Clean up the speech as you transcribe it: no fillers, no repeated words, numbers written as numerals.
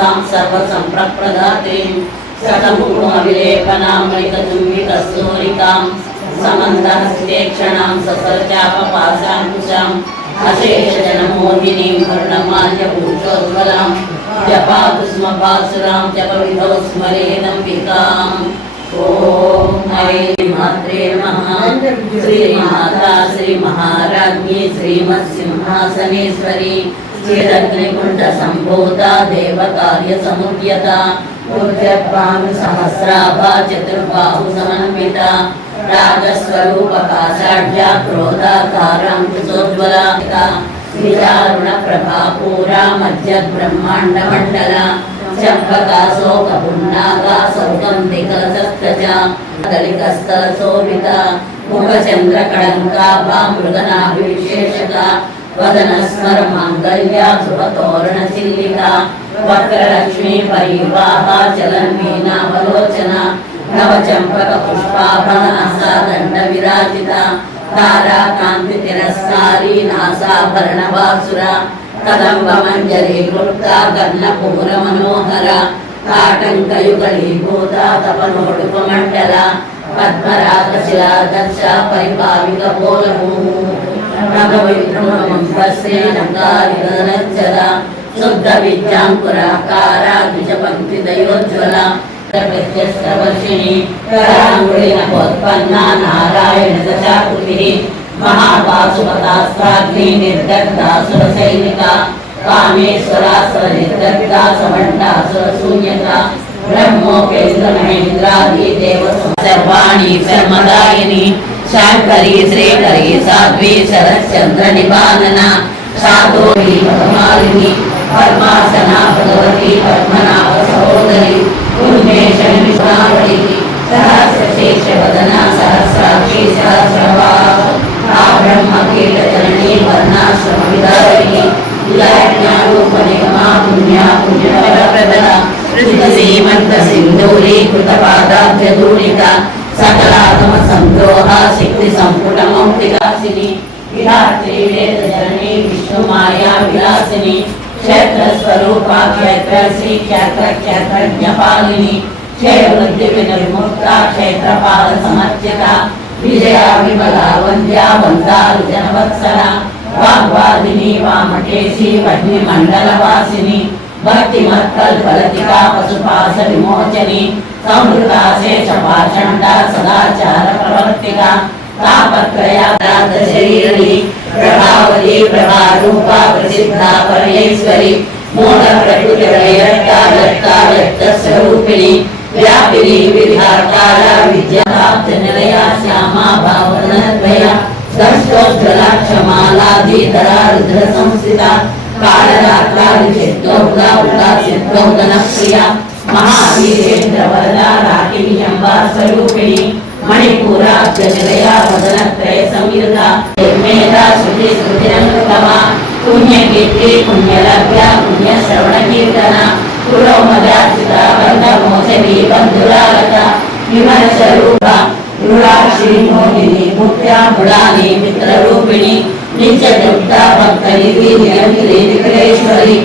सर्वलोकां सर्वसम्प्रप्रदात्रीं शतमुखमविलेपनामणिकचुम्बिकस्तूरिकां समन्तहस्तेक्षणां ससर्चापपाशाङ्कुशाम् अशेषजनमोहिनीं वर्णमाल्यभूषोज्ज्वलां जपातु स्म भासुरां जपविधौ स्मरेदम्बिकाम्। ॐ हरे मात्रे नमः। श्रीमाता श्रीमहाराज्ञी श्रीमत्सिंहासनेश्वरी चिरग्निकुण्डसम्भूता देवकार्यसमुद्यता ऊर्ध्वभानुसहस्राभा चतुर्बाहुसमन्विता राजस्वरूपकाशाढ्या क्रोधाकारां कुसोज्ज्वला विचारुणप्रभापूरा मध्यब्रह्माण्डमण्डला चम्पकाशोकपुन्नागा सौगन्धिकलसस्तजा दलितस्थलशोभिता मुखचन्द्रकळङ्काभा मृगनाभिविशेषका वदनस्मरमाङ्गल्या शुभतोरणचिल्लिका वक्रलक्ष्मी परिवाहा चलन्मीनावलोचना नवचम्पकपुष्पाभरणसा दण्डविराजिता ताराकान्तितिरस्कारी नासाभरणवासुरा कदम्बमञ्जरी क्लुप्ता कर्णपूरमनोहरा काटङ्कयुगलीभूता तपनोडुपमण्डला पद्मरागशिला दक्षा परिपाविकपोलभूमि शुद्धविद्याङ्कुराकारा द्विजपङ्क्तिदयोज्ज्वला प्रत्यस्तवर्षिणी कराङ्गुलिनपोत्पन्ना नारायणदशाकृतिः महापाशुपतास्त्राग्नि निर्दग्धासुरसैनिका कामेश्वरासुरनिर्दग्धा समण्डासुरशून्यता ब्रह्मोपेन्द्रमहेन्द्रादि देव सर्वाणि कर्मदायिनी शाङ्करी श्रीकरी साध्वी शरच्चन्द्रनिपालना शातोरी पद्मालिनी पद्मासना भगवती पद्मनाभ सहोदरी उन्मेषणि सहस्रशेषवदना सहस्राक्षी सहस्रवाह ब्रह्मकीटजननी वर्णाश्रमविदारिणी ज्ञानरूपनिगमा पुण्या पुण्यफलप्रदा श्रीमन्तसिन्धूरी कृतपादाब्जधूलिका सकलागमसन्दोहा शक्तिसम्पुटमौक्तिकासिनी विरात्री वेदजननी विष्णुमाया विलासिनी क्षेत्रस्वरूपा क्षेत्रश्री क्षेत्रज्ञपालिनी क्षेत्रबुद्धिविनिर्मुक्ता क्षेत्रपालसमर्चिता विजया विमला वन्द्या वन्दारुजनवत्सला वाग्वादिनी वामकेशी वह्निमण्डलवासिनी भक्तिमत्कल्पलतिका पशुपाशविमोचनी संहृता शेषपाषण्डा सदाचारप्रवर्तिका तापत्रयाशरीरिणी प्रभावती प्रभारूपा प्रसिद्धा परमेश्वरी मूलप्रकृतिरयत्तायत्तायत्तस्वरूपिणी व्यापिनी विधातारा विद्याप्तनिलया श्यामा भावनद्वया दष्टोज्ज्वलाक्षमालाधीधरा रुद्रसंस्थिता कालरात्रादिचित्तौदासिद्धौदनप्रिया महावीरेन्द्रवरदा राकिण्यम्बा स्वरूपिणी मणिपुराब्जनिलया वदनत्रय संयुता मेधा श्रुतिस्मृतिरनुपमा पुण्यकीर्ति पुण्यलभ्या पुण्यश्रवणकीर्तना पुरोमदाचिता बन्धमोचनी बन्धुरालता विमलस्वरूपा रुराक्षी मोहिनी मुक्त्या मुलानी मित्ररूपिणी नित्ययुक्ता भक्तनिधि निरंजनी विघ्नेश्वरी